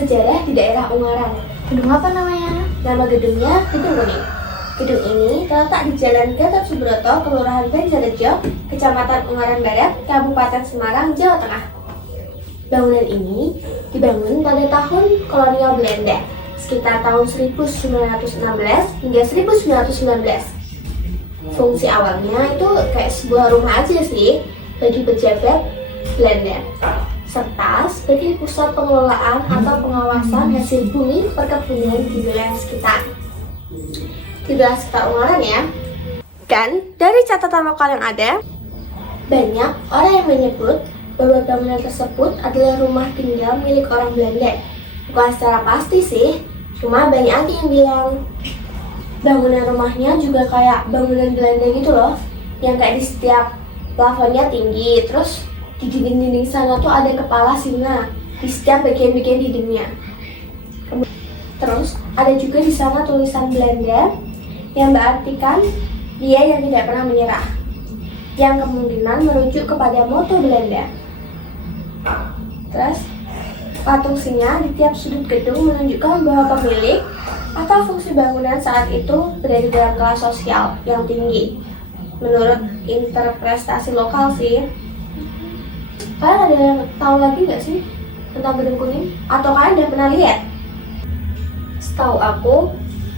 bersejarah di daerah Ungaran. Gedung apa namanya? Nama gedungnya Gedung Kuning. Gedung ini terletak di Jalan Gatot Subroto, Kelurahan Banjarrejo, Kecamatan Ungaran Barat, Kabupaten Semarang, Jawa Tengah. Bangunan ini dibangun pada tahun kolonial Belanda, sekitar tahun 1916 hingga 1919. Fungsi awalnya itu kayak sebuah rumah aja sih bagi pejabat Belanda, serta sebagai pusat pengelolaan atau pengawasan hasil bumi perkebunan di wilayah sekitar. Di wilayah sekitar Ungaran ya. Dan dari catatan lokal yang ada, banyak orang yang menyebut bahwa bangunan tersebut adalah rumah tinggal milik orang Belanda. Bukan secara pasti sih, cuma banyak aja yang bilang bangunan rumahnya juga kayak bangunan Belanda gitu loh, yang kayak di setiap plafonnya tinggi, terus di dinding-dinding sana tuh ada kepala singa di setiap bagian-bagian dindingnya. Terus ada juga di sana tulisan Belanda yang berartikan dia yang tidak pernah menyerah, yang kemungkinan merujuk kepada moto Belanda. Terus patung singa di tiap sudut gedung menunjukkan bahwa pemilik atau fungsi bangunan saat itu berada dalam kelas sosial yang tinggi. Menurut interpretasi lokal sih. Kalian ada yang tahu lagi nggak sih tentang Gedung Kuning? Atau kalian udah pernah lihat? Setahu aku,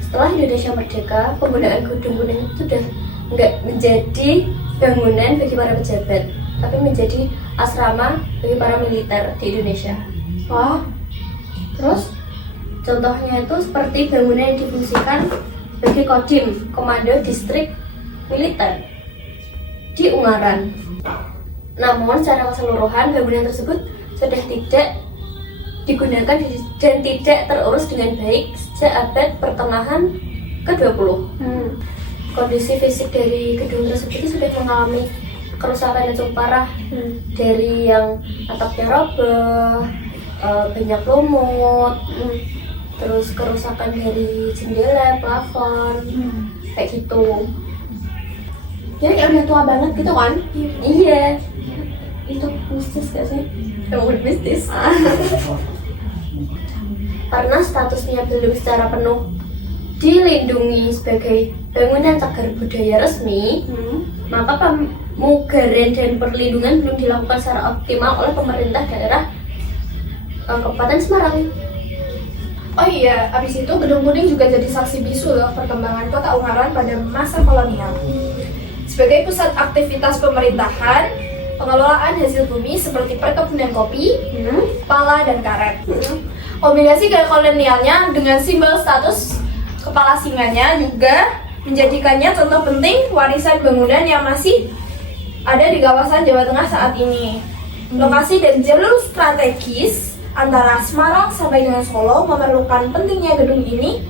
setelah Indonesia merdeka, penggunaan Gedung Kuning itu sudah nggak menjadi bangunan bagi para pejabat, tapi menjadi asrama bagi para militer di Indonesia. Wah, terus? Contohnya itu seperti bangunan yang difungsikan bagi Kodim, Komando Distrik Militer di Ungaran. Namun secara keseluruhan bangunan tersebut sudah tidak digunakan dan tidak terurus dengan baik sejak abad pertengahan ke-20. Kondisi fisik dari gedung tersebut sudah mengalami kerusakan yang cukup parah, dari yang atapnya roboh, banyak lumut, terus kerusakan dari jendela, plafon, kayak gitu. Jadi kayak udah tua banget gitu kan? Iya. Itu mistis gak sih? Udah mistis. Karena statusnya belum secara penuh dilindungi sebagai bangunan cagar budaya resmi, maka pemugaran dan perlindungan belum dilakukan secara optimal oleh pemerintah daerah Kabupaten Semarang. Oh iya, abis itu Gedung Kuning juga jadi saksi bisu loh perkembangan kota Ungaran pada masa kolonial. Sebagai pusat aktivitas pemerintahan, pengelolaan hasil bumi seperti perkebunan kopi, pala, dan karet. Kombinasi gaya kolonialnya dengan simbol status kepala singanya juga menjadikannya contoh penting warisan bangunan yang masih ada di kawasan Jawa Tengah saat ini. Lokasi dan jalur strategis antara Semarang sampai dengan Solo memerlukan pentingnya gedung ini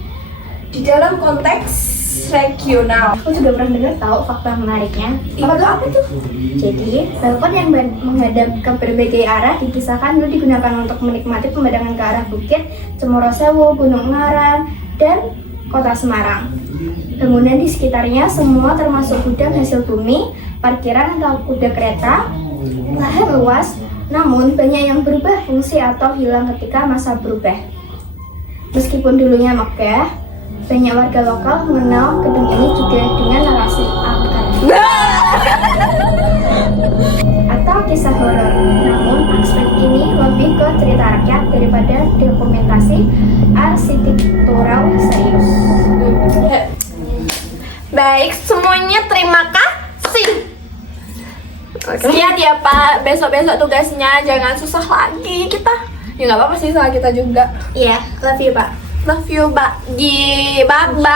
di dalam konteks regional. Aku juga pernah dengar tahu fakta menariknya. Apa tuh? Jadi, balkon yang menghadap ke berbagai arah dipisahkan dulu digunakan untuk menikmati pemandangan ke arah Bukit Cemoro Sewu, Gunung Ungaran, dan Kota Semarang. Bangunan di sekitarnya semua termasuk gudang hasil bumi, parkiran atau kuda kereta, lahan luas, namun banyak yang berubah fungsi atau hilang ketika masa berubah. Meskipun dulunya megah, banyak warga lokal mengenal gedung ini juga dengan narasi angker atau kisah horor. Namun aspek ini lebih ke cerita rakyat daripada dokumentasi arsitektural serius. Baik, semuanya terima kasih. Sekian ya Pak, besok-besok tugasnya jangan susah lagi kita. Ya nggak apa-apa sih, salah kita juga. Iya, love you Pak. Love you Mbak Gi, bye-bye.